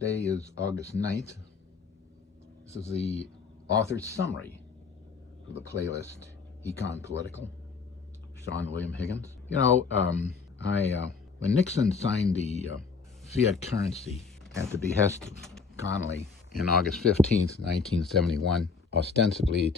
Today is August 9th. This is the author's summary of the playlist Econ Political, Sean William Higgins. When Nixon signed the fiat currency at the behest of Connally in August 15th, 1971, ostensibly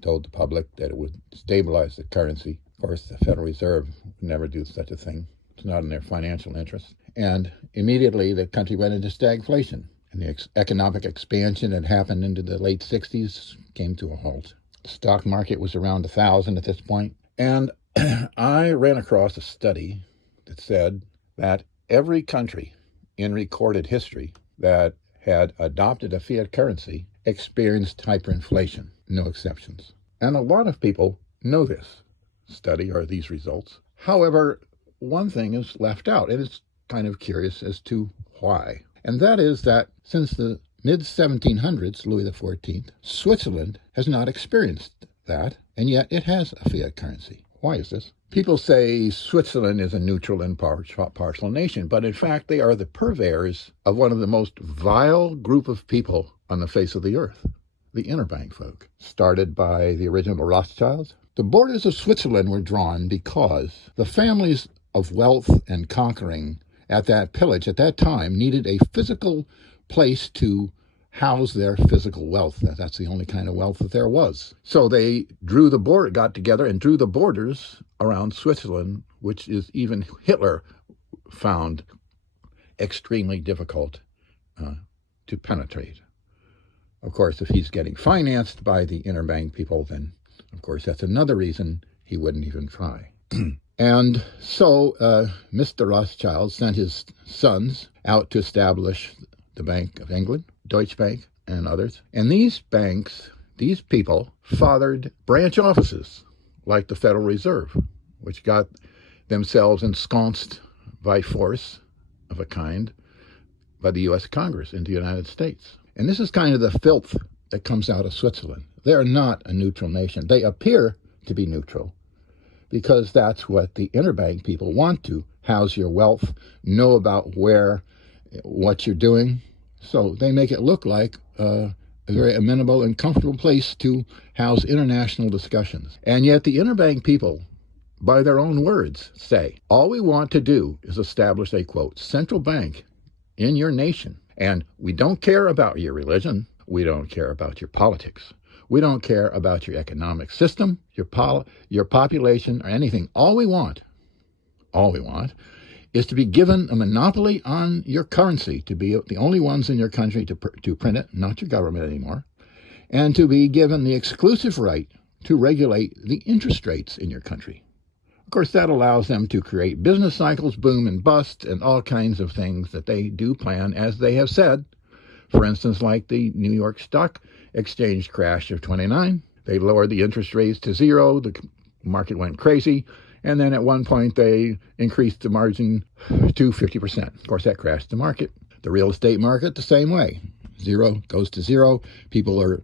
told the public that it would stabilize the currency. Of course, the Federal Reserve would never do such a thing. It's not in their financial interest. And immediately the country went into stagflation. And the economic expansion that happened into the late 60s came to a halt. The stock market was around 1,000 at this point. And I ran across a study that said that every country in recorded history that had adopted a fiat currency experienced hyperinflation, no exceptions. And a lot of people know this study or these results. However, one thing is left out, and it's kind of curious as to why. And that is that since the mid-1700s, Louis XIV, Switzerland has not experienced that, and yet it has a fiat currency. Why is this? People say Switzerland is a neutral and partial nation, but in fact they are the purveyors of one of the most vile group of people on the face of the earth, the interbank folk, started by the original Rothschilds. The borders of Switzerland were drawn because the families of wealth and conquering at that pillage at that time needed a physical place to house their physical wealth. That's the only kind of wealth that there was. So they got together and drew the borders around Switzerland, which is even Hitler found extremely difficult to penetrate. Of course, if he's getting financed by the interbank people, then of course that's another reason he wouldn't even try. And so Mr. Rothschild sent his sons out to establish the Bank of England, Deutsche Bank, and others. And these banks, these people, fathered branch offices like the Federal Reserve, which got themselves ensconced by force of a kind by the U.S. Congress into the United States. And this is kind of the filth that comes out of Switzerland. They're not a neutral nation. They appear to be neutral because that's what the interbank people want to house your wealth, know about what you're doing. So they make it look like a very amenable and comfortable place to house international discussions. And yet the interbank people, by their own words, say, all we want to do is establish a, quote, central bank in your nation. And we don't care about your religion. We don't care about your politics. We don't care about your economic system, your population, or anything. All we want is to be given a monopoly on your currency, to be the only ones in your country to print it, not your government anymore, and to be given the exclusive right to regulate the interest rates in your country. Of course, that allows them to create business cycles, boom and bust, and all kinds of things that they do plan, as they have said. For instance, like the New York Stock Exchange crash of '29. They lowered the interest rates to zero. The market went crazy. And then at one point, they increased the margin to 50%. Of course, that crashed the market. The real estate market, the same way. Zero goes to zero. People are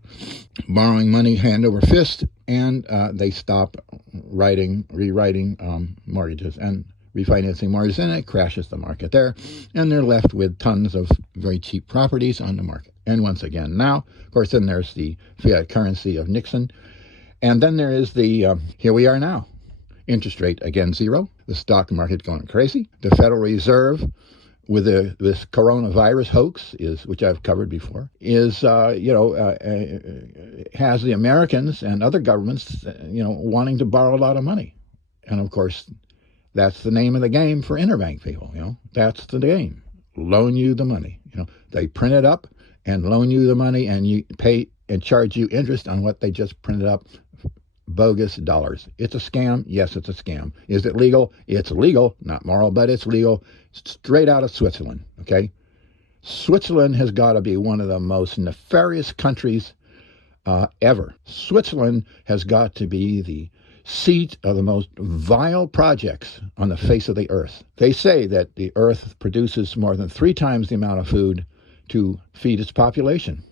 borrowing money hand over fist, and they stop rewriting mortgages and refinancing mortgages, and it crashes the market there. And they're left with tons of very cheap properties on the market. And once again, now, of course, then there's the fiat currency of Nixon. And then there is the, here we are now. Interest rate, again, zero. The stock market going crazy. The Federal Reserve, with this coronavirus hoax, which I've covered before, has the Americans and other governments, wanting to borrow a lot of money. And, of course, that's the name of the game for interbank people. That's the game. Loan you the money. They print it up and loan you the money, and you pay and charge you interest on what they just printed up. Bogus dollars. It's a scam. Yes, it's a scam. Is it legal? It's legal, not moral, but it's legal. Straight out of Switzerland, okay? Switzerland has got to be one of the most nefarious countries ever. Switzerland has got to be the seat of the most vile projects on the face of the earth. They say that the earth produces more than 3 times the amount of food to feed its population.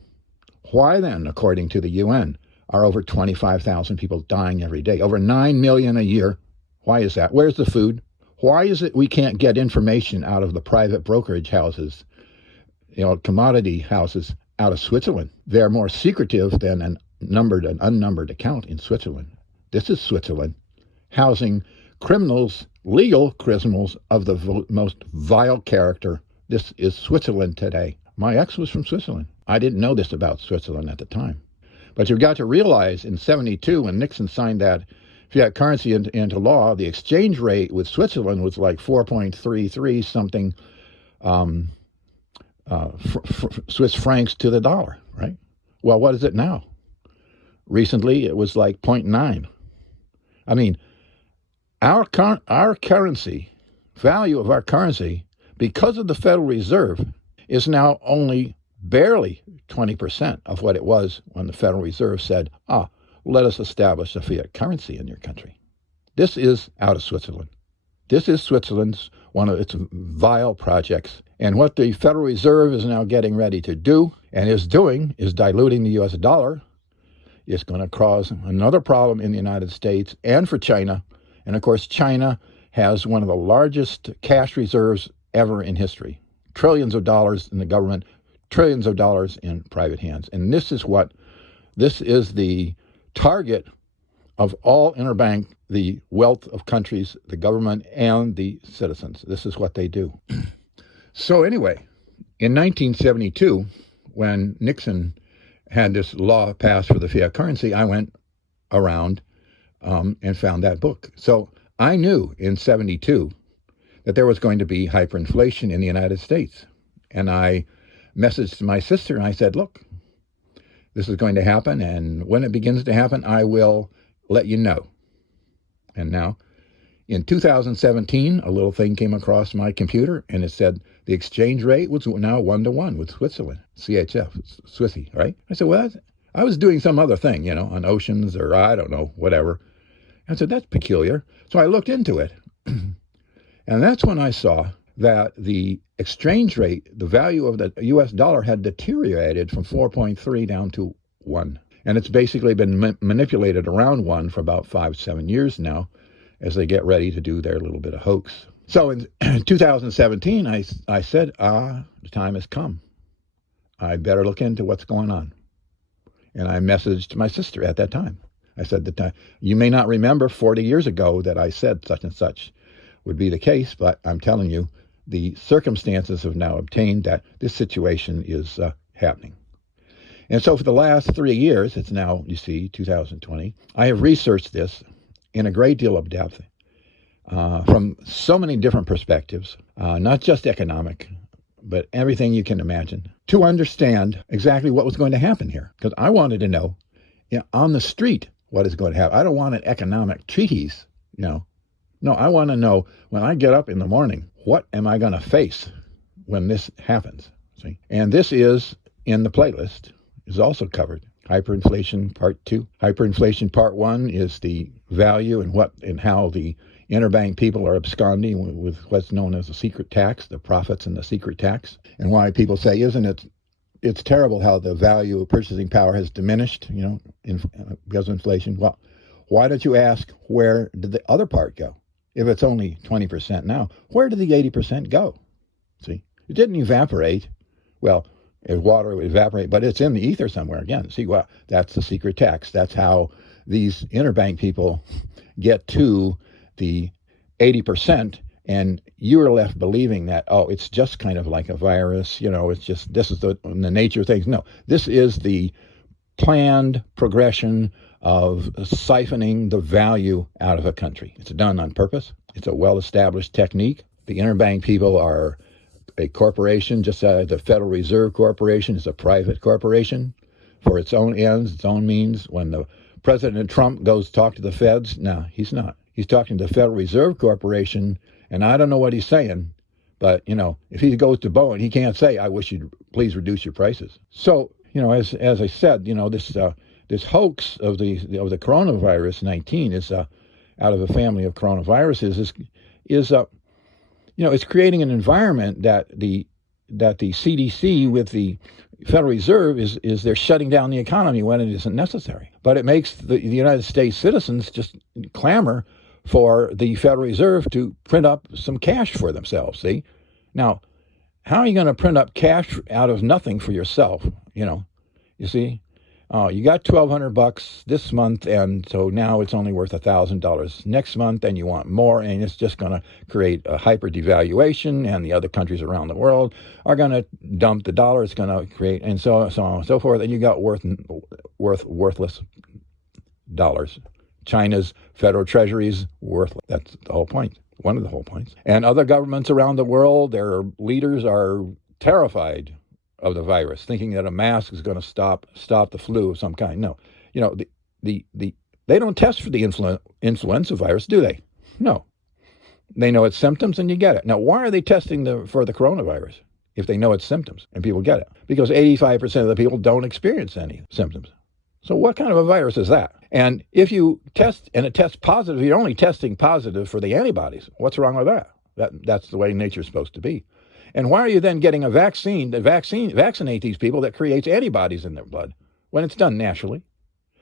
Why then, according to the UN, are over 25,000 people dying every day, over 9 million a year? Why is that? Where's the food? Why is it we can't get information out of the private brokerage houses commodity houses out of Switzerland. They're more secretive than an unnumbered account in Switzerland. This is Switzerland housing criminals, legal criminals of the most vile character. This is Switzerland today. My ex was from Switzerland. I didn't know this about Switzerland at the time. But you've got to realize in 72, when Nixon signed that fiat currency into law, the exchange rate with Switzerland was like 4.33 something Swiss francs to the dollar, right? Well, what is it now? Recently, it was like 0.9. I mean, our currency, value of our currency, because of the Federal Reserve, is now only barely 20% of what it was when the Federal Reserve said, let us establish a fiat currency in your country. This is out of Switzerland. This is Switzerland's, one of its vile projects. And what the Federal Reserve is now getting ready to do, and is doing, is diluting the U.S. dollar. It's going to cause another problem in the United States and for China. And of course, China has one of the largest cash reserves ever in history. Trillions of dollars in the government, trillions of dollars in private hands. And this is the target of all interbank, the wealth of countries, the government, and the citizens. This is what they do. So anyway, in 1972, when Nixon had this law passed for the fiat currency, I went around and found that book. So I knew in 72 that there was going to be hyperinflation in the United States. And I messaged my sister and I said, look, this is going to happen. And when it begins to happen, I will let you know. And now, in 2017, a little thing came across my computer and it said the exchange rate was now 1-to-1 with Switzerland, CHF, Swissy, right? I said, well, I was doing some other thing, on oceans or I don't know, whatever. I said, that's peculiar. So I looked into it. And that's when I saw that the exchange rate, the value of the U.S. dollar had deteriorated from 4.3 down to 1. And it's basically been manipulated around 1 for about 5-7 years now as they get ready to do their little bit of hoax. So in 2017, I said, the time has come. I better look into what's going on. And I messaged my sister at that time. I said, you may not remember 40 years ago that I said such and such would be the case, but I'm telling you, the circumstances have now obtained that this situation is happening. And so for the last 3 years, it's now, 2020, I have researched this in a great deal of depth from so many different perspectives, not just economic, but everything you can imagine, to understand exactly what was going to happen here. Because I wanted to know, on the street, what is going to happen. I don't want an economic treatise, No, I want to know when I get up in the morning, what am I going to face when this happens? See? And this is in the playlist, is also covered. Hyperinflation Part 2. Hyperinflation Part 1 is the value and how the interbank people are absconding with what's known as the secret tax, the profits and the secret tax, and why people say, it's terrible how the value of purchasing power has diminished, because of inflation. Well, why don't you ask, where did the other part go? If it's only 20% now, where did the 80% go? See, it didn't evaporate. Well, if water would evaporate, but it's in the ether somewhere again. See, well, that's the secret tax. That's how these interbank people get to the 80%, and you're left believing that, it's just kind of like a virus, it's just, this is the nature of things. No, this is the planned progression of siphoning the value out of a country. It's done on purpose. It's a well-established technique. The interbank people are a corporation, just as the Federal Reserve Corporation is a private corporation for its own ends, its own means. When the President Trump goes to talk to the feds, no, he's not. He's talking to the Federal Reserve Corporation, and I don't know what he's saying, but, if he goes to Boeing, he can't say, I wish you'd please reduce your prices. So, as I said, this hoax of the coronavirus 19 is out of a family of coronaviruses is it's creating an environment that the CDC with the Federal Reserve is they're shutting down the economy when it isn't necessary. But it makes the United States citizens just clamor for the Federal Reserve to print up some cash for themselves. See, now how are you going to print up cash out of nothing for yourself? You see, you got $1,200 this month, and so now it's only worth $1,000 next month, and you want more, and it's just going to create a hyper devaluation, and the other countries around the world are going to dump the dollar. It's going to create, and so on and so forth, and you got worthless dollars. China's federal treasury is worthless. That's the whole point. One of the whole points. And other governments around the world, their leaders are terrified of the virus, thinking that a mask is going to stop the flu of some kind. No, they don't test for the influenza virus, do they? No, they know its symptoms and you get it. Now, why are they testing for the coronavirus if they know its symptoms and people get it? Because 85% of the people don't experience any symptoms. So what kind of a virus is that? And if you test and it tests positive, you're only testing positive for the antibodies. What's wrong with that? That's the way nature's supposed to be. And why are you then getting a vaccine to vaccinate these people that creates antibodies in their blood when it's done naturally?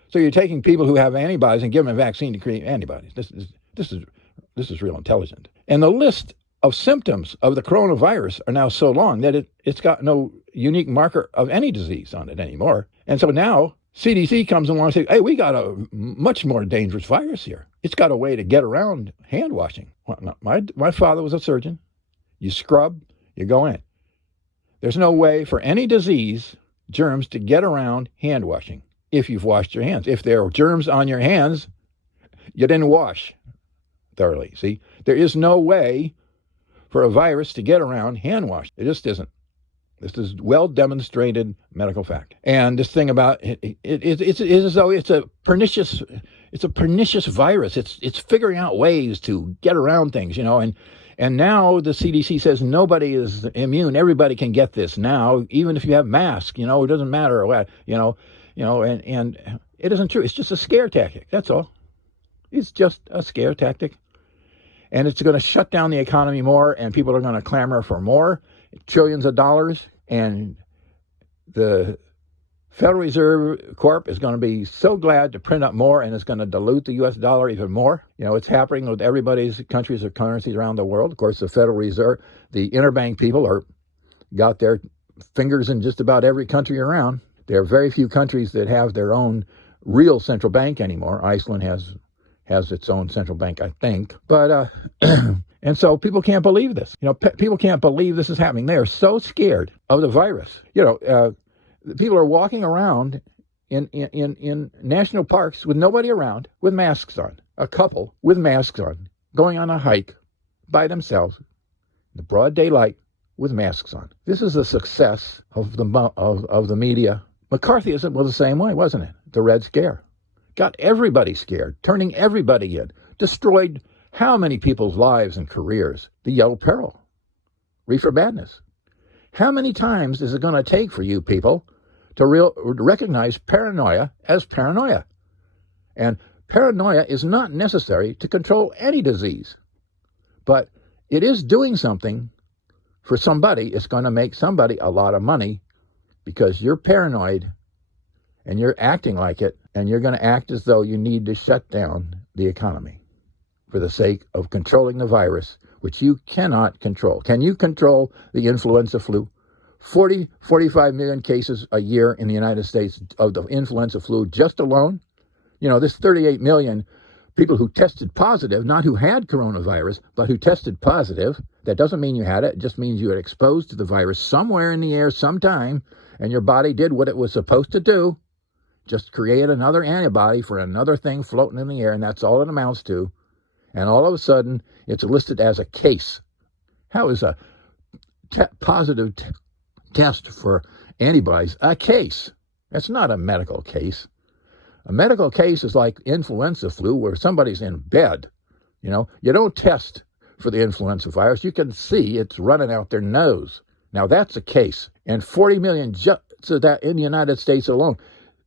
So you're taking people who have antibodies and give them a vaccine to create antibodies. This is real intelligent. And the list of symptoms of the coronavirus are now so long that it's got no unique marker of any disease on it anymore. And so now CDC comes along and says, hey, we got a much more dangerous virus here. It's got a way to get around hand washing. Well, no, my father was a surgeon. You scrub, you go in. There's no way for any disease, germs, to get around hand washing if you've washed your hands. If there are germs on your hands, you didn't wash thoroughly. See, there is no way for a virus to get around hand wash. It just isn't. This is well demonstrated medical fact. And this thing about it's as though it's a pernicious virus. It's figuring out ways to get around things, and now the CDC says nobody is immune. Everybody can get this now, even if you have masks. It doesn't matter what. And it isn't true. It's just a scare tactic. That's all. It's just a scare tactic, and it's going to shut down the economy more, and people are going to clamor for more trillions of dollars. And the Federal Reserve Corp is going to be so glad to print up more, and it's going to dilute the U.S. dollar even more. It's happening with everybody's countries or currencies around the world. Of course, the Federal Reserve, the interbank people got their fingers in just about every country around. There are very few countries that have their own real central bank anymore. Iceland has its own central bank, I think. But and so people can't believe this. People can't believe this is happening. They are so scared of the virus. People are walking around in national parks with nobody around, with masks on. A couple with masks on, going on a hike by themselves in the broad daylight with masks on. This is a success of the media. McCarthyism was the same way, wasn't it? The Red Scare got everybody scared, turning everybody in, destroyed how many people's lives and careers? The Yellow Peril, reefer madness. How many times is it going to take for you people to recognize paranoia as paranoia? And paranoia is not necessary to control any disease, but it is doing something for somebody. It's going to make somebody a lot of money because you're paranoid and you're acting like it, and you're going to act as though you need to shut down the economy for the sake of controlling the virus, which you cannot control. Can you control the influenza flu? 45 million cases a year in the United States of the influenza flu just alone. This 38 million people who tested positive, not who had coronavirus, but who tested positive. That doesn't mean you had it. It just means you were exposed to the virus somewhere in the air sometime, and your body did what it was supposed to do, just create another antibody for another thing floating in the air, and that's all it amounts to. And all of a sudden, it's listed as a case. How is a positive test for antibodies a case? That's not a medical case. A medical case is like influenza flu, where somebody's in bed. You don't test for the influenza virus. You can see it's running out their nose. Now, that's a case. And 40 million just that in the United States alone.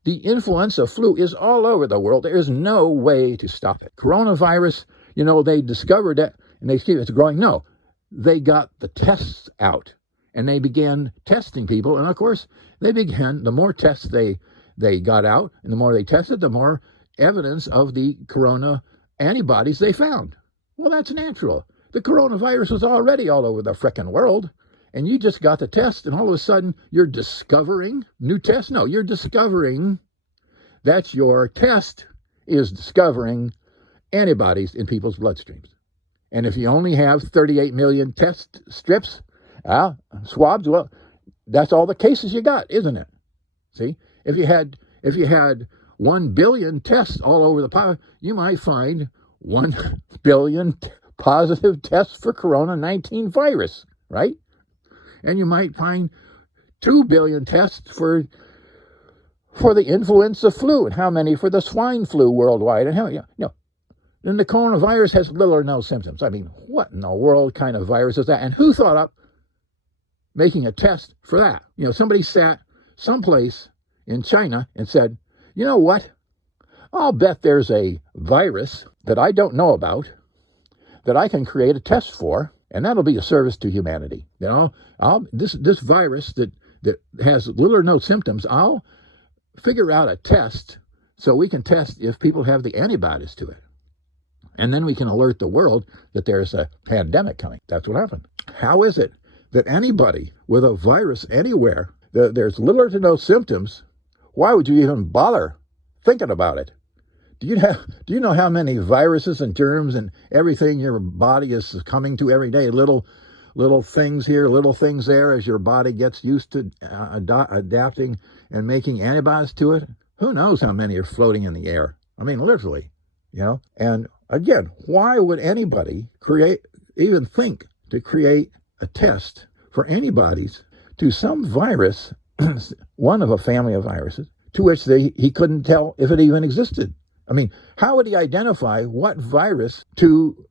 The influenza flu is all over the world. There is no way to stop it. Coronavirus, they discovered it and they see it's growing. No, they got the tests out and they began testing people. And of course, the more tests they got out and the more they tested, the more evidence of the corona antibodies they found. Well, that's natural. The coronavirus was already all over the frickin' world. and you just got the test, and all of a sudden you're discovering new tests? No, you're discovering that your test is discovering antibodies in people's bloodstreams. And if you only have 38 million test strips, swabs, well, that's all the cases you got, isn't it? See, if you had 1 billion tests all over the planet, you might find 1 billion positive tests for Corona-19 virus, right? And you might find 2 billion tests for the influenza flu, and how many for the swine flu worldwide, and how and the coronavirus has little or no symptoms. I mean, what in the world kind of virus is that? And who thought up making a test for that? Somebody sat someplace in China and said, you know what? I'll bet there's a virus that I don't know about that I can create a test for, and that'll be a service to humanity. This virus that has little or no symptoms, I'll figure out a test so we can test if people have the antibodies to it. And then we can alert the world that there's a pandemic coming. That's what happened. How is it that anybody with a virus anywhere, there's little to no symptoms, why would you even bother thinking about it? Do you know how many viruses and germs and everything your body is coming to every day? Little things here, little things there, as your body gets used to adapting and making antibodies to it. Who knows how many are floating in the air? I mean, literally, And again, why would anybody even think to create a test for antibodies to some virus, one of a family of viruses, to which he couldn't tell if it even existed? I mean, how would he identify what virus to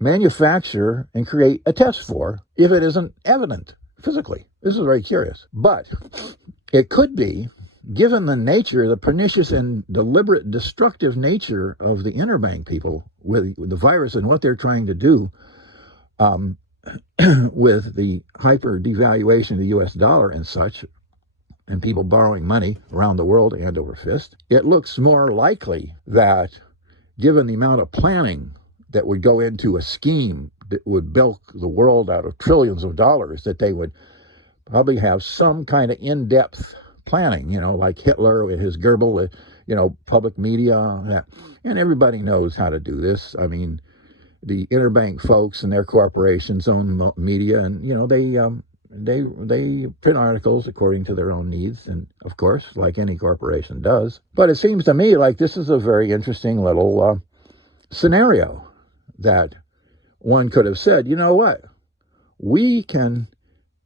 manufacture and create a test for if it isn't evident physically? This is very curious. But it could be, given the nature, the pernicious and deliberate destructive nature of the interbank people with the virus and what they're trying to do with the hyper devaluation of the U.S. dollar and such, and people borrowing money around the world hand over fist, it looks more likely that, given the amount of planning that would go into a scheme that would bilk the world out of trillions of dollars, that they would probably have some kind of in-depth planning, like Hitler with his Goebbels, public media, that. And everybody knows how to do this. I mean, the interbank folks and their corporations own media, and they print articles according to their own needs, and of course, like any corporation does. But it seems to me like this is a very interesting little scenario that one could have said, you know what, we can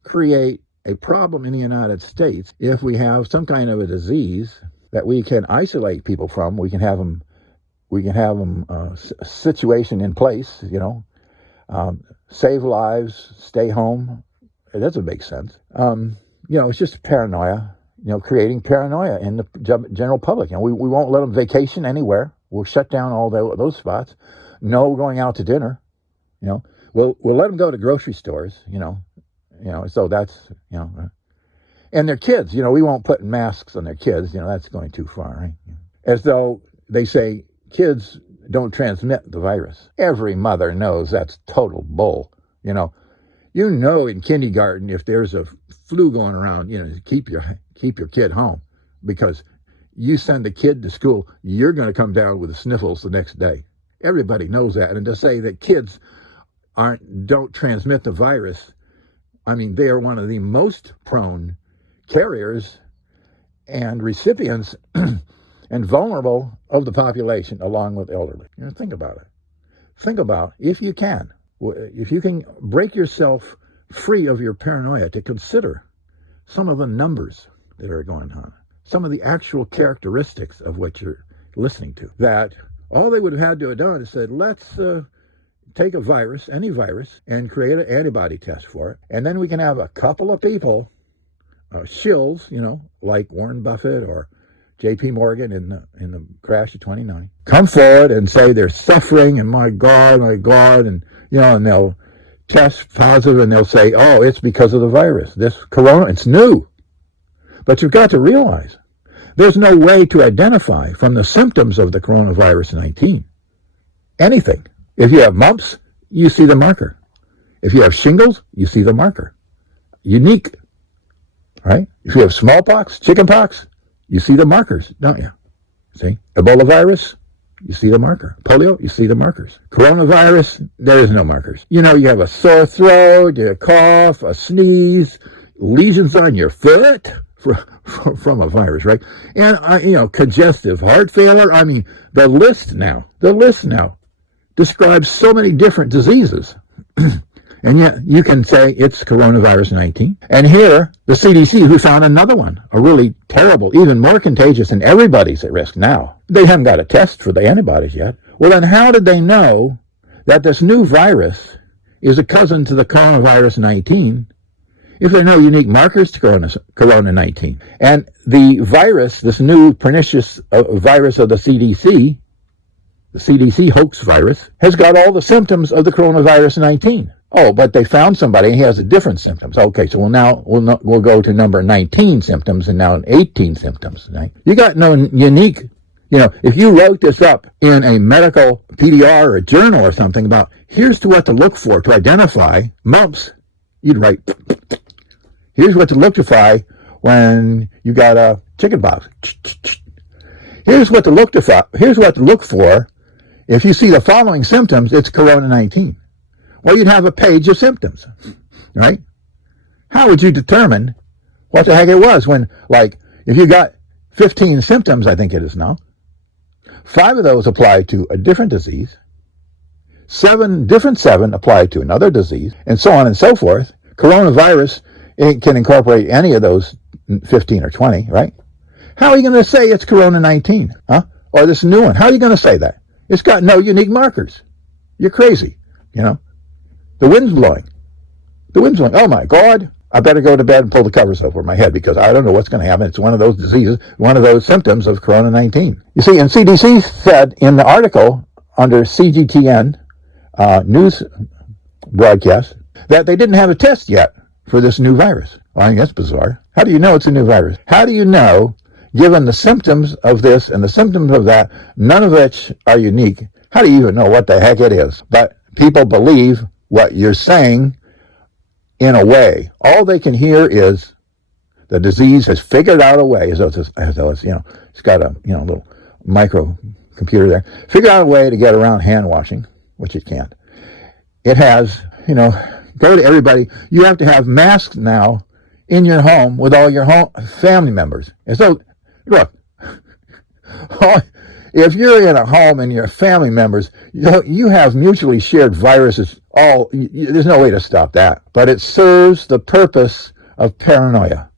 create a problem in the United States if we have some kind of a disease that we can isolate people from. We can have them a situation in place, save lives, stay home. It doesn't make sense. It's just paranoia, creating paranoia in the general public. We won't let them vacation anywhere. We'll shut down all those spots. No going out to dinner. We'll let them go to grocery stores, so that's, and their kids, we won't put masks on their kids. That's going too far, right? As though they say kids don't transmit the virus. Every mother knows that's total bull. In kindergarten, if there's a flu going around, keep your kid home, because you send the kid to school, you're going to come down with the sniffles the next day. Everybody knows that. And to say that kids don't transmit the virus, I mean, they are one of the most prone carriers and recipients and vulnerable of the population, along with elderly. Think about it. Think about, if you can break yourself free of your paranoia, to consider some of the numbers that are going on, some of the actual characteristics of what you're listening to, that all they would have had to have done is said, let's take a virus, any virus, and create an antibody test for it. And then we can have a couple of people, shills, like Warren Buffett or J.P. Morgan in the crash of 29, come forward and say they're suffering, and my God, and and they'll test positive, and they'll say, oh, it's because of the virus. This corona, it's new. But you've got to realize there's no way to identify from the symptoms of the coronavirus 19 anything. If you have mumps, you see the marker. If you have shingles, you see the marker. unique, right? If you have smallpox, chickenpox, you see the markers, don't you? See? Ebola virus, you see the marker. Polio, you see the markers. Coronavirus, there is no markers. You know, you have a sore throat, a cough, a sneeze, lesions on your foot from a virus, right? And, congestive heart failure. I mean, the list now describes so many different diseases. And yet you can say it's coronavirus 19. And here, the CDC, who found another one, a really terrible, even more contagious, and everybody's at risk now. They haven't got a test for the antibodies yet. Well, then how did they know that this new virus is a cousin to the coronavirus 19 if there are no unique markers to corona 19? And the virus, this new pernicious virus of the CDC hoax virus, has got all the symptoms of the coronavirus 19. Oh, but they found somebody and he has different symptoms. Okay, so we'll go to number 19 symptoms and now 18 symptoms. Right? You got no unique, if you wrote this up in a medical PDR or a journal or something about here's what to look for to identify mumps, you'd write, here's what to look for when you got a chicken pox. Here's what to look for if you see the following symptoms, it's corona 19. Well, you'd have a page of symptoms, right? How would you determine what the heck it was when, if you got 15 symptoms, I think it is now, 5 of those apply to a different disease, 7 apply to another disease, and so on and so forth. Coronavirus can incorporate any of those 15 or 20, right? How are you going to say it's corona 19, huh? Or this new one? How are you going to say that? It's got no unique markers. You're crazy, The wind's blowing. Oh, my God. I better go to bed and pull the covers over my head because I don't know what's going to happen. It's one of those diseases, one of those symptoms of corona 19. You see, and CDC said in the article under CGTN news broadcast that they didn't have a test yet for this new virus. Well, I think that's bizarre. How do you know it's a new virus? How do you know, given the symptoms of this and the symptoms of that, none of which are unique, how do you even know what the heck it is? But people believe what you're saying in a way. All they can hear is the disease has figured out a way, as though it's it's got a little micro computer there, figured out a way to get around hand washing, which it can't. It has, go to everybody. You have to have masks now in your home with all your family members. And so, look, if you're in a home and your family members, you have mutually shared viruses. There's no way to stop that. But it serves the purpose of paranoia.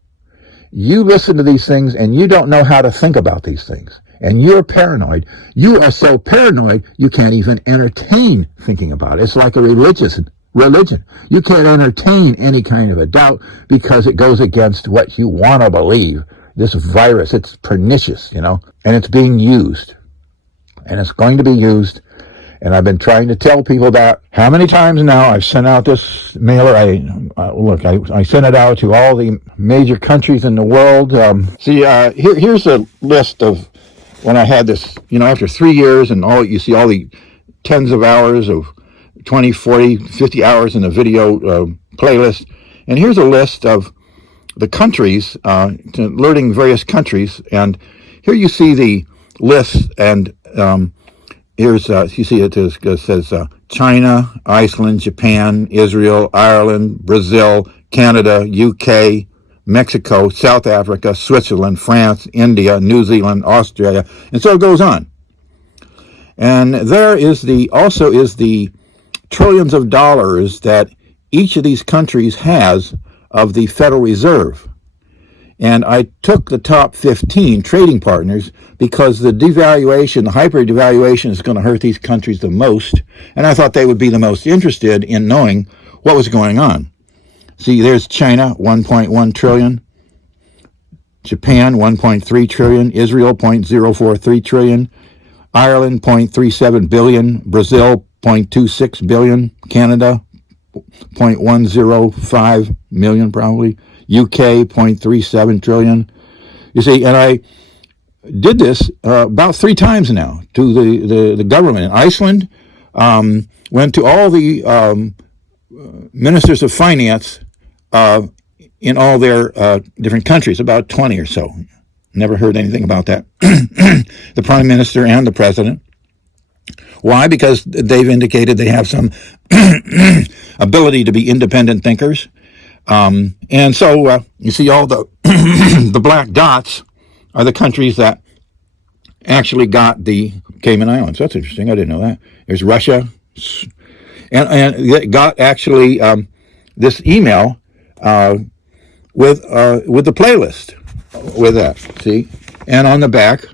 You listen to these things and you don't know how to think about these things. And you're paranoid. You are so paranoid you can't even entertain thinking about it. It's like a religion. You can't entertain any kind of a doubt because it goes against what you want to believe. This virus, it's pernicious, and it's being used. And it's going to be used. And I've been trying to tell people that. How many times now I've sent out this mailer? I sent it out to all the major countries in the world. Here's a list of when I had this, after 3 years and you see all the tens of hours of 20, 40, 50 hours in a video playlist. And here's a list of the countries, alerting various countries. And here you see the list, and here's, you see it says China, Iceland, Japan, Israel, Ireland, Brazil, Canada, UK, Mexico, South Africa, Switzerland, France, India, New Zealand, Australia, and so it goes on. And there is also the trillions of dollars that each of these countries has of the Federal Reserve. And I took the top 15 trading partners because the devaluation, the hyper devaluation is going to hurt these countries the most. And I thought they would be the most interested in knowing what was going on. See, there's China, 1.1 trillion. Japan, 1.3 trillion. Israel, 0.043 trillion. Ireland, 0.37 billion. Brazil, 0.26 billion. Canada, 0.105 million probably. UK, 0.37 trillion. You see, and I did this about 3 times now to the government. In Iceland, went to all the ministers of finance in all their different countries, about 20 or so. Never heard anything about that. The prime minister and the president. Why? Because they've indicated they have some ability to be independent thinkers. And so you see all the the black dots are the countries that actually got the Cayman Islands. That's interesting. I didn't know that. There's Russia, and it got actually this email with the playlist with that. See, and on the back,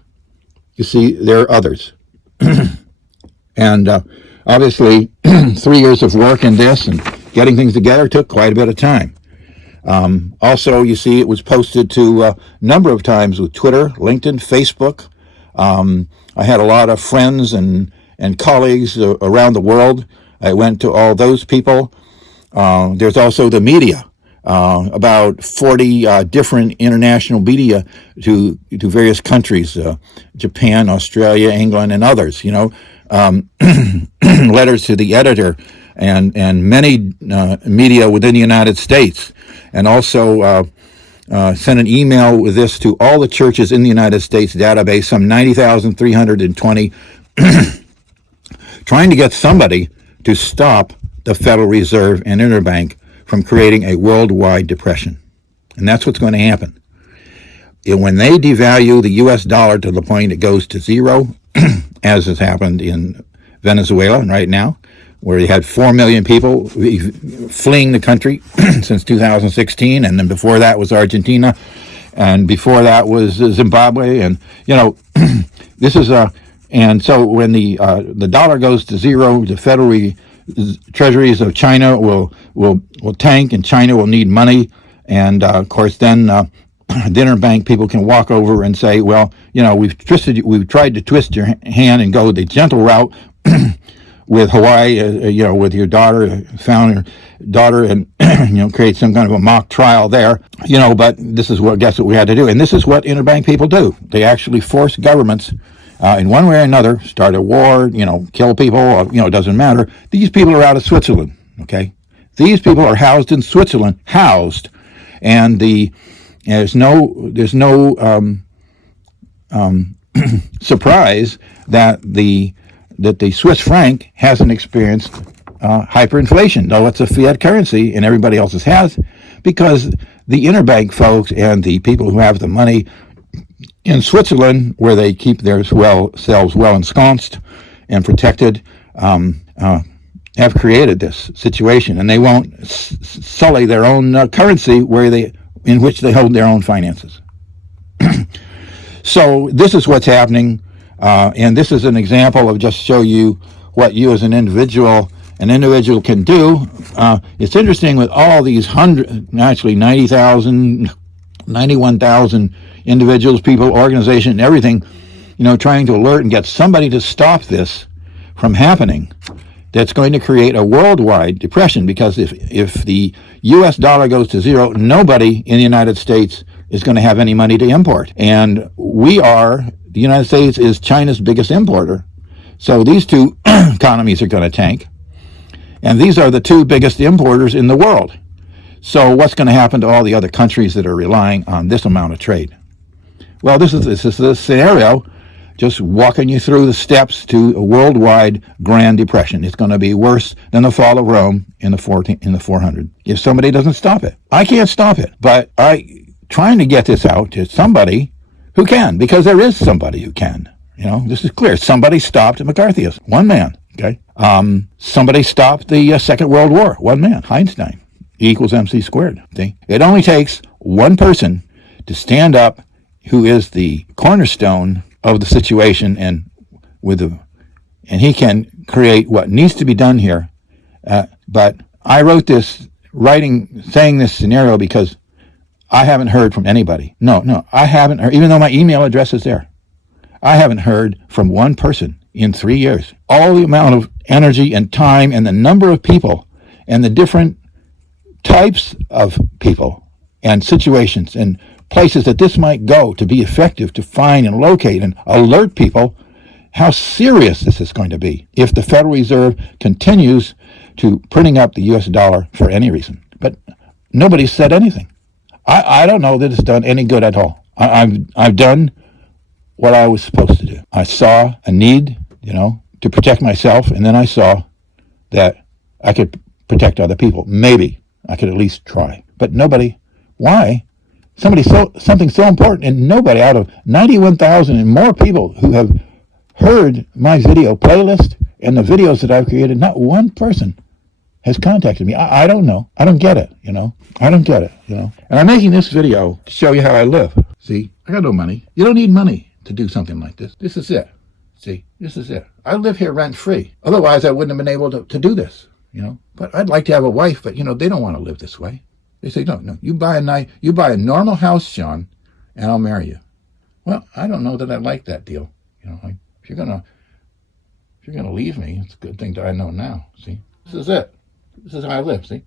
you see there are others, and obviously 3 years of work in this and getting things together took quite a bit of time. Also, you see it was posted to a number of times with Twitter, LinkedIn, Facebook. I had a lot of friends and colleagues around the world. I went to all those people. There's also the media, about 40 different international media to various countries, Japan, Australia, England, and others, letters to the editor and many media within the United States. And also sent an email with this to all the churches in the United States database, some 90,320, trying to get somebody to stop the Federal Reserve and Interbank from creating a worldwide depression. And that's what's going to happen. When they devalue the U.S. dollar to the point it goes to zero, as has happened in Venezuela right now, where you had 4 million people fleeing the country since 2016, and then before that was Argentina, and before that was Zimbabwe, and this is and so when the dollar goes to zero, the federal treasuries of China will tank, and China will need money, and of course then the interbank people can walk over and say, well, we've tried to twist your hand and go the gentle route. With Hawaii, with your daughter, found her daughter, and create some kind of a mock trial there, But this is what we had to do, and this is what interbank people do. They actually force governments, in one way or another, start a war, kill people. It doesn't matter. These people are out of Switzerland. Okay, these people are housed in Switzerland, and there's no surprise that the Swiss franc hasn't experienced hyperinflation, though it's a fiat currency and everybody else's has, because the interbank folks and the people who have the money in Switzerland, where they keep themselves well ensconced and protected, have created this situation, and they won't sully their own currency in which they hold their own finances. So this is what's happening. And this is an example of just show you what you as an individual can do. It's interesting with all these 90,000, 91,000 individuals, people, organization, and everything, trying to alert and get somebody to stop this from happening. That's going to create a worldwide depression, because if the U.S. dollar goes to zero, nobody in the United States is going to have any money to import. And the United States is China's biggest importer. So these two economies are going to tank. And these are the two biggest importers in the world. So what's going to happen to all the other countries that are relying on this amount of trade? Well, this is the scenario, just walking you through the steps to a worldwide Grand Depression. It's going to be worse than the fall of Rome in the 400. If somebody doesn't stop it. I can't stop it, but trying to get this out to somebody who can, because there is somebody who can. This is clear. Somebody stopped McCarthyism. One man. Okay. Somebody stopped the Second World War. One man. Einstein. E equals MC squared. See? It only takes one person to stand up who is the cornerstone of the situation, and he can create what needs to be done here. But I wrote saying this scenario because I haven't heard from anybody. No, I haven't heard, even though my email address is there. I haven't heard from one person in 3 years. All the amount of energy and time and the number of people and the different types of people and situations and places that this might go to be effective to find and locate and alert people how serious this is going to be if the Federal Reserve continues to printing up the U.S. dollar for any reason. But nobody said anything. I don't know that it's done any good at all. I've done what I was supposed to do. I saw a need, to protect myself, and then I saw that I could protect other people. Maybe I could at least try. But nobody. Why? Something so important, and nobody out of 91,000 and more people who have heard my video playlist and the videos that I've created, not one person has contacted me. I don't know. I don't get it, I don't get it, And I'm making this video to show you how I live. See, I got no money. You don't need money to do something like this. This is it. See, this is it. I live here rent-free. Otherwise, I wouldn't have been able to do this, But I'd like to have a wife, but, they don't want to live this way. They say, no, you buy a normal house, John, and I'll marry you. Well, I don't know that I like that deal. If you're gonna leave me, it's a good thing that I know now. See, this is it. This is how I live. See.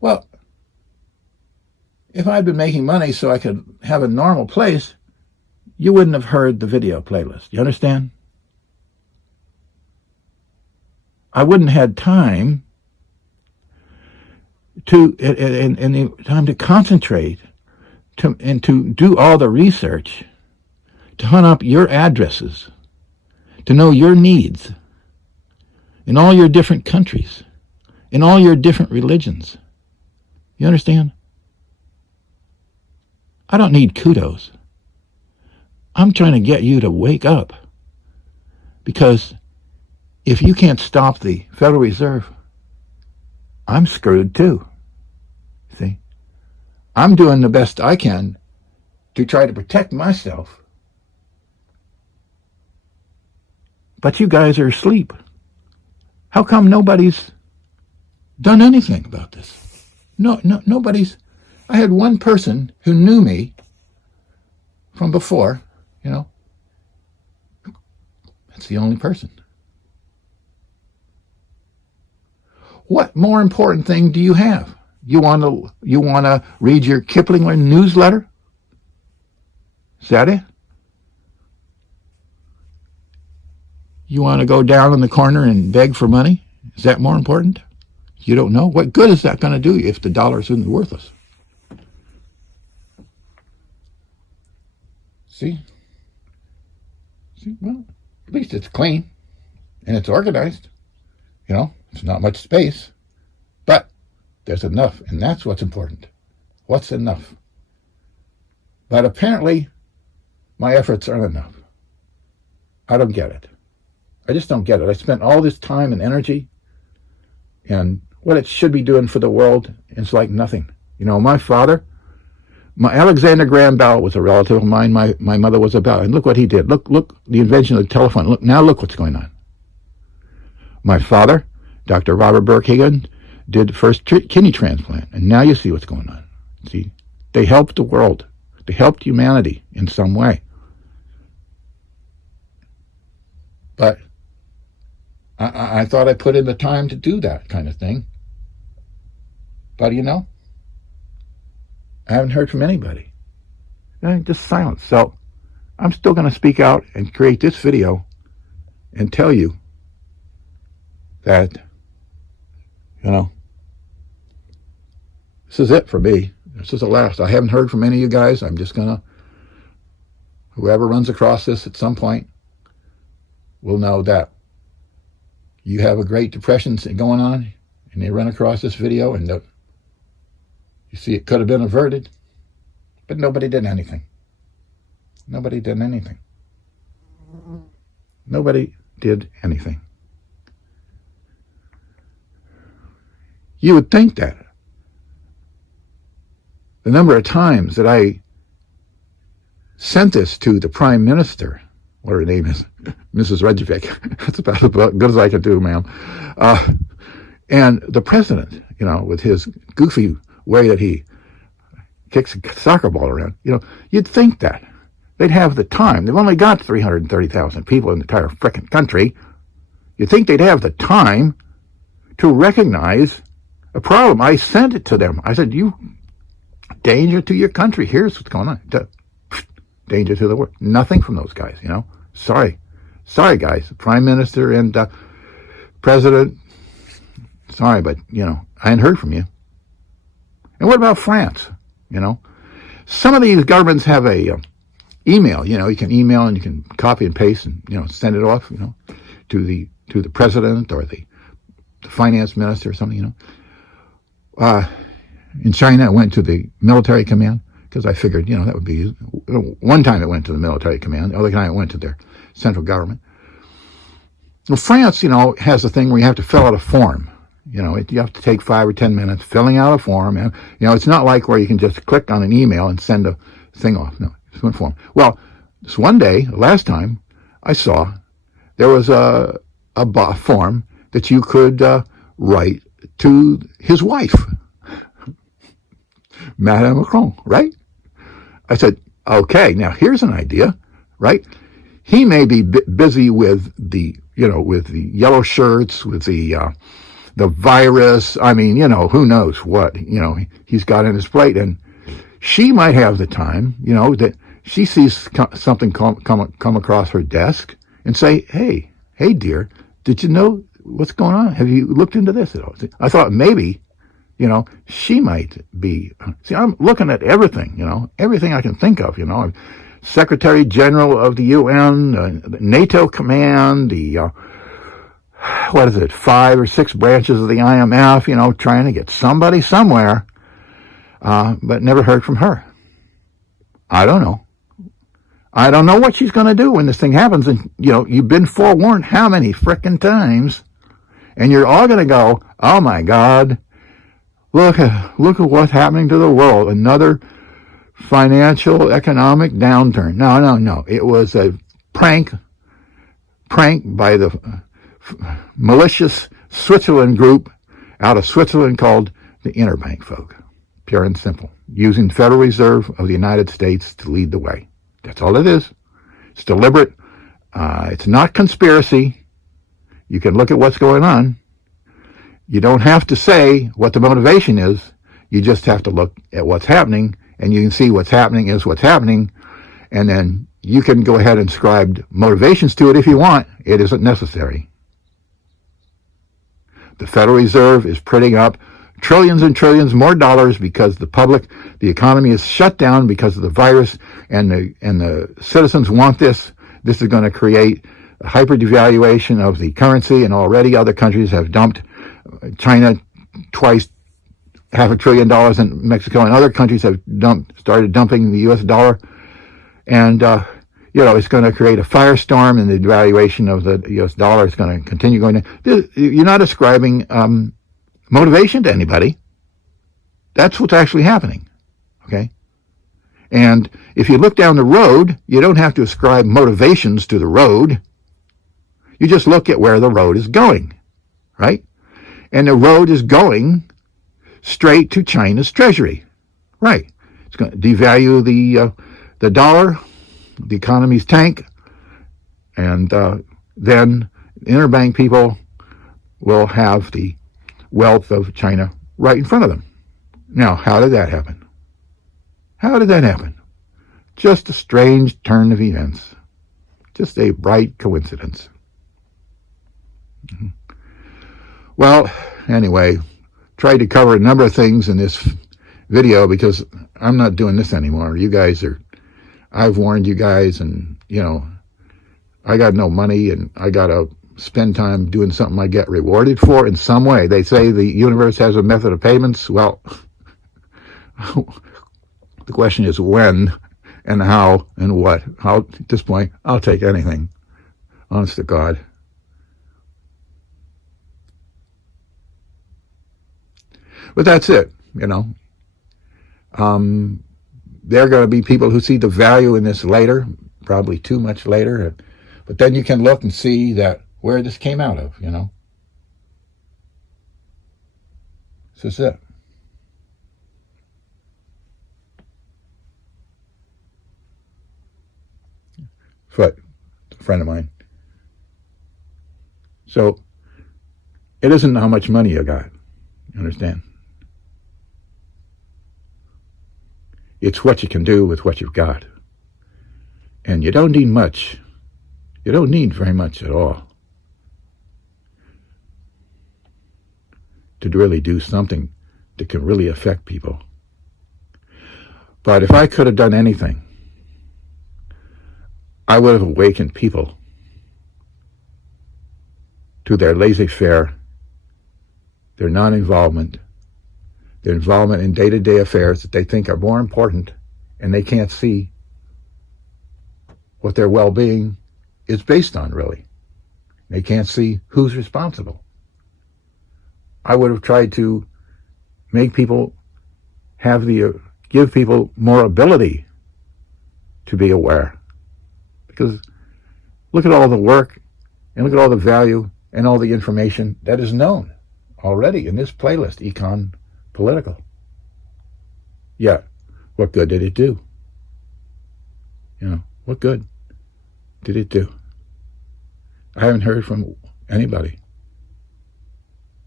Well, if I'd been making money so I could have a normal place, you wouldn't have heard the video playlist. You understand? I wouldn't have had time time to concentrate and to do all the research, to hunt up your addresses, to know your needs in all your different countries, in all your different religions. You understand? I don't need kudos. I'm trying to get you to wake up, because if you can't stop the Federal Reserve, I'm screwed too. See? I'm doing the best I can to try to protect myself. But you guys are asleep. How come nobody's done anything about this? Nobody's. I had one person who knew me from before, That's the only person. What more important thing do you have? You want to read your Kipling newsletter? Is that it? You want to go down in the corner and beg for money? Is that more important? You don't know? What good is that going to do if the dollar isn't worthless? See? Well, at least it's clean and it's organized. It's not much space, but there's enough, and that's what's important. What's enough? But apparently, my efforts aren't enough. I don't get it. I just don't get it. I spent all this time and energy and what it should be doing for the world, and it's like nothing. My father, Alexander Graham Bell was a relative of mine. My mother was about, and look what he did. Look, the invention of the telephone. Look what's going on. My father, Dr. Robert Burke Higgins, did the first kidney transplant, and now you see what's going on. See, they helped the world. They helped humanity in some way. But I thought I put in the time to do that kind of thing. But I haven't heard from anybody. Just silence. So I'm still going to speak out and create this video and tell you that, this is it for me. This is the last. I haven't heard from any of you guys. I'm just going to, whoever runs across this at some point will know that you have a Great Depression going on, and they run across this video, and you see it could have been averted, but nobody did anything. Nobody did anything. Nobody did anything. You would think that the number of times that I sent this to the Prime Minister, what her name is, Mrs. Regevic, that's about as good as I can do, ma'am, and the President, with his goofy way that he kicks a soccer ball around, you'd think that they'd have the time. They've only got 330,000 people in the entire frickin' country. You'd think they'd have the time to recognize a problem. I sent it to them. I said, danger to your country. Here's what's going on. Danger to the world. Nothing from those guys, Sorry, guys. Prime Minister and President Sorry, but, I hadn't heard from you. And what about France? Some of these governments have a email. You can email and you can copy and paste and, send it off, to the president or the finance minister or something, In China, it went to the military command because I figured, that would be, one time it went to the military command, the other time it went to their central government. Well, France, has a thing where you have to fill out a form. You have to take 5 or 10 minutes filling out a form. And, it's not like where you can just click on an email and send a thing off. No, it's one form. Well, this one day, last time, I saw there was a form that you could write to his wife, Madame Macron, right? I said, okay, now here's an idea, right? He may be busy with the, with the yellow shirts, with the virus. I mean, who knows what, he's got in his plate. And she might have the time, that she sees something come across her desk and say, hey, dear, did you know what's going on? Have you looked into this at all? I thought maybe, she might be. See, I'm looking at everything, everything I can think of, Secretary General of the UN, the NATO command, the, 5 or 6 branches of the IMF, trying to get somebody somewhere, but never heard from her. I don't know. I don't know what she's going to do when this thing happens. And, you've been forewarned how many frickin' times, and you're all going to go, oh my God, look at what's happening to the world. Another financial, economic downturn. No. It was a prank by the malicious Switzerland group out of Switzerland called the Interbank folk. Pure and simple. Using the Federal Reserve of the United States to lead the way. That's all it is. It's deliberate. It's not conspiracy. You can look at what's going on. You don't have to say what the motivation is. You just have to look at what's happening, and you can see what's happening is what's happening, and then you can go ahead and ascribe motivations to it if you want. It isn't necessary. The Federal Reserve is printing up trillions and trillions more dollars because the economy is shut down because of the virus, and the citizens want this. This is going to create a hyper devaluation of the currency, and already other countries have dumped. China twice, $500 billion in Mexico, and other countries have started dumping the U.S. dollar, and it's going to create a firestorm, and the devaluation of the U.S. dollar is going to continue going down. You're not ascribing motivation to anybody. That's what's actually happening, okay? And if you look down the road, you don't have to ascribe motivations to the road. You just look at where the road is going, right? And the road is going straight to China's treasury, right? It's going to devalue the dollar, the economy's tank, and then interbank people will have the wealth of China right in front of them. Now, how did that happen? How did that happen? Just a strange turn of events. Just a bright coincidence. Mm-hmm. Well, anyway, tried to cover a number of things in this video because I'm not doing this anymore. I've warned you guys, and, I got no money, and I got to spend time doing something I get rewarded for in some way. They say the universe has a method of payments. Well, the question is when and how and what. At this point, I'll take anything. Honest to God. But that's it, There are going to be people who see the value in this later, probably too much later. But then you can look and see that where this came out of, This is it. Foot, a friend of mine. So it isn't how much money you got. You understand? It's what you can do with what you've got. And you don't need much. You don't need very much at all. to really do something that can really affect people. But if I could have done anything, I would have awakened people to their laissez-faire, their non-involvement, their involvement in day-to-day affairs that they think are more important, and they can't see what their well-being is based on, really. They can't see who's responsible. I would have tried to make people give people more ability to be aware. Because look at all the work and look at all the value and all the information that is known already in this playlist, Econ Political. Yeah, what good did it do? What good did it do? I haven't heard from anybody.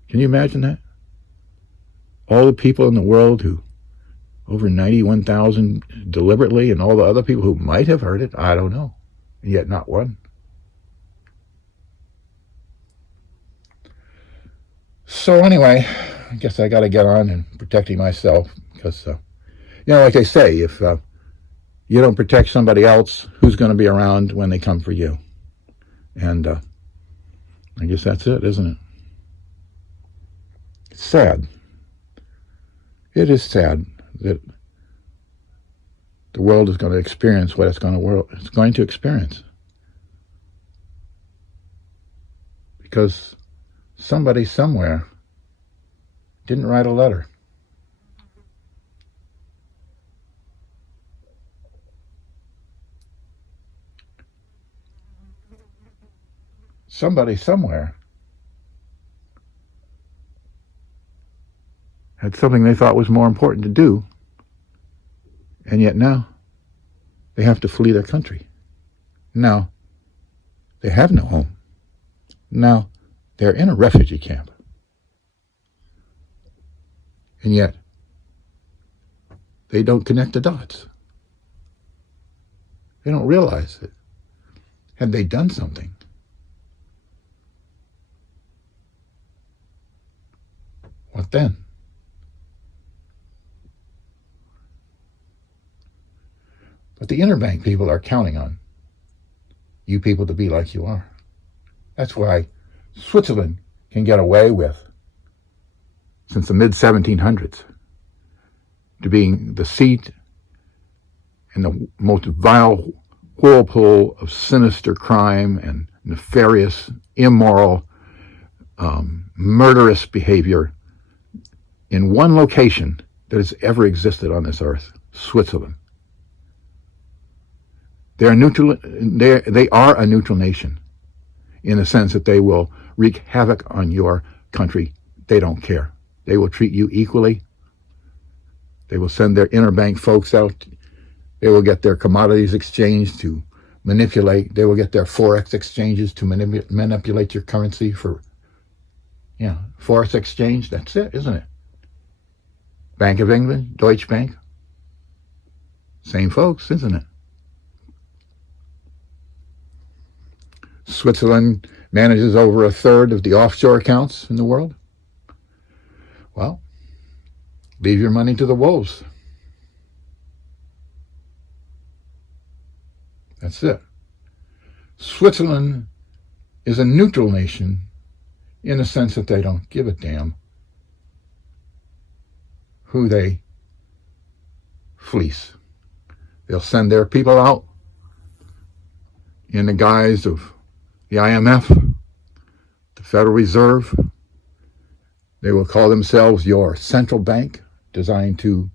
Can you imagine that? All the people in the world who, over 91,000 deliberately, and all the other people who might have heard it, I don't know. And yet not one. So anyway, I guess I got to get on and protecting myself because, like they say, if you don't protect somebody else, who's going to be around when they come for you? And I guess that's it, isn't it? It's sad. It is sad that the world is going to experience what it's going to experience. Because somebody somewhere didn't write a letter. Somebody somewhere had something they thought was more important to do, and yet now they have to flee their country. Now they have no home. Now they're in a refugee camp. And yet they don't connect the dots. They don't realize that had they done something, what then? But the interbank people are counting on you people to be like you are. That's why Switzerland can get away with, since the mid-1700s, to being the seat and the most vile whirlpool of sinister crime and nefarious, immoral, murderous behavior in one location that has ever existed on this earth, Switzerland. They are a neutral nation in the sense that they will wreak havoc on your country. They don't care. They will treat you equally. They will send their interbank folks out. They will get their commodities exchanged to manipulate. They will get their forex exchanges to manipulate your currency for, forex exchange. That's it, isn't it? Bank of England, Deutsche Bank. Same folks, isn't it? Switzerland manages over a third of the offshore accounts in the world. Well, leave your money to the wolves. That's it. Switzerland is a neutral nation in the sense that they don't give a damn who they fleece. They'll send their people out in the guise of the IMF, the Federal Reserve. They will call themselves your central bank, designed to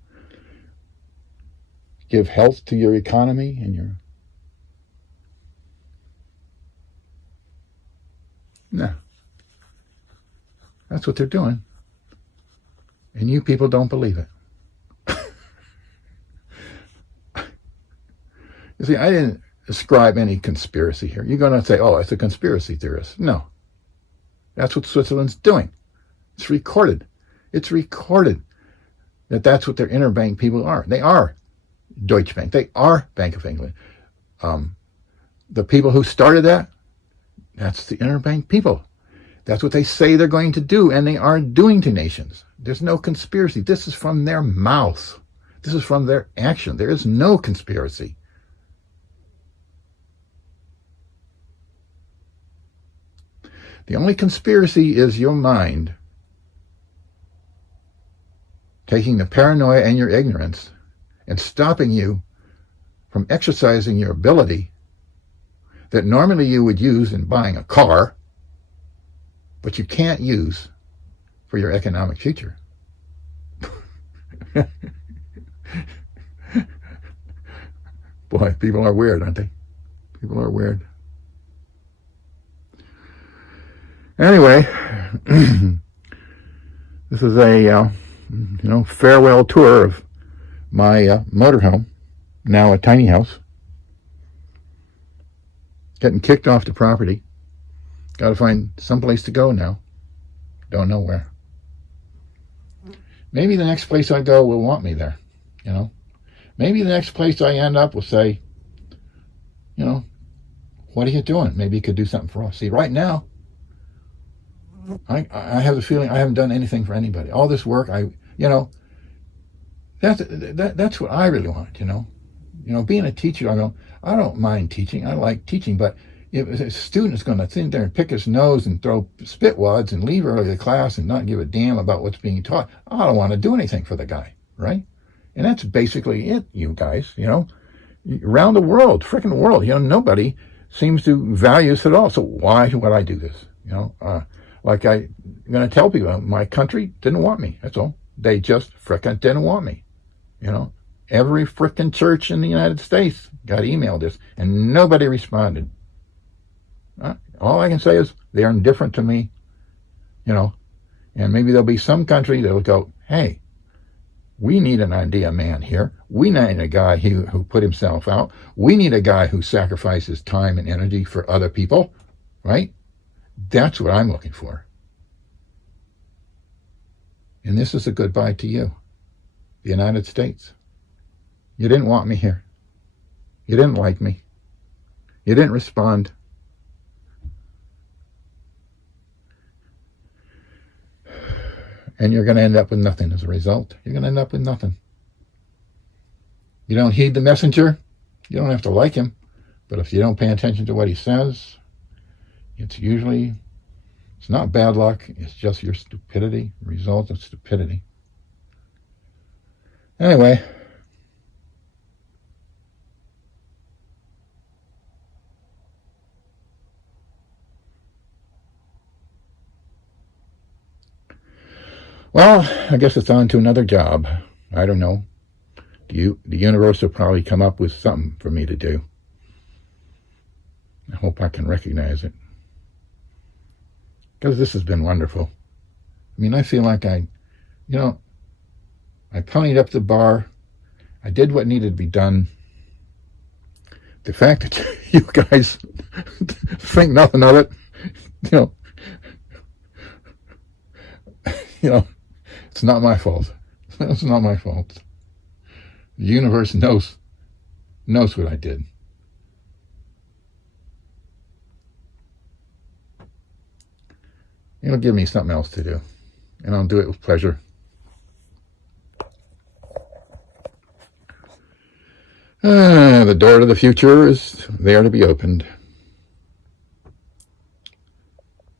give health to your economy and your... No. That's what they're doing. And you people don't believe it. You see, I didn't ascribe any conspiracy here. You're going to say, oh, it's a conspiracy theorist. No. That's what Switzerland's doing. It's recorded. It's recorded that that's what their interbank people are. They are Deutsche Bank. They are Bank of England. The people who started that, that's the interbank people. That's what they say they're going to do, and they are doing to nations. There's no conspiracy. This is from their mouth. This is from their action. There is no conspiracy. The only conspiracy is your mind taking the paranoia and your ignorance and stopping you from exercising your ability that normally you would use in buying a car, but you can't use for your economic future. Boy, people are weird, aren't they? People are weird. Anyway, this is a farewell tour of my motorhome, now a tiny house. Getting kicked off the property. Got to find someplace to go now. Don't know where. Maybe the next place I go will want me there, Maybe the next place I end up will say, what are you doing? Maybe you could do something for us. See, right now, I have the feeling I haven't done anything for anybody. All this work, that's what I really want, Being a teacher, I don't mind teaching. I like teaching, but if a student is going to sit there and pick his nose and throw spit wads and leave early to class and not give a damn about what's being taught, I don't want to do anything for the guy, right? And that's basically it, you guys, around the world, freaking world, nobody seems to value us at all. So why would I do this? Like I'm going to tell people, my country didn't want me. That's all. They just frickin' didn't want me. Every frickin' church in the United States got emailed this, and nobody responded. All I can say is they are indifferent to me, and maybe there'll be some country that will go, hey, we need an idea man here. We need a guy who put himself out. We need a guy who sacrifices time and energy for other people, right? That's what I'm looking for. And this is a goodbye to you, the United States. You didn't want me here. You didn't like me. You didn't respond. And you're going to end up with nothing as a result. You're going to end up with nothing. You don't heed the messenger, you don't have to like him. But if you don't pay attention to what he says, it's not bad luck, it's just your stupidity, result of stupidity. Anyway, well, I guess it's on to another job. I don't know. The universe will probably come up with something for me to do. I hope I can recognize it. Because this has been wonderful. I feel like I ponied up the bar. I did what needed to be done. The fact that you guys think nothing of it, it's not my fault. It's not my fault. The universe knows what I did. It'll give me something else to do, and I'll do it with pleasure. The door to the future is there to be opened.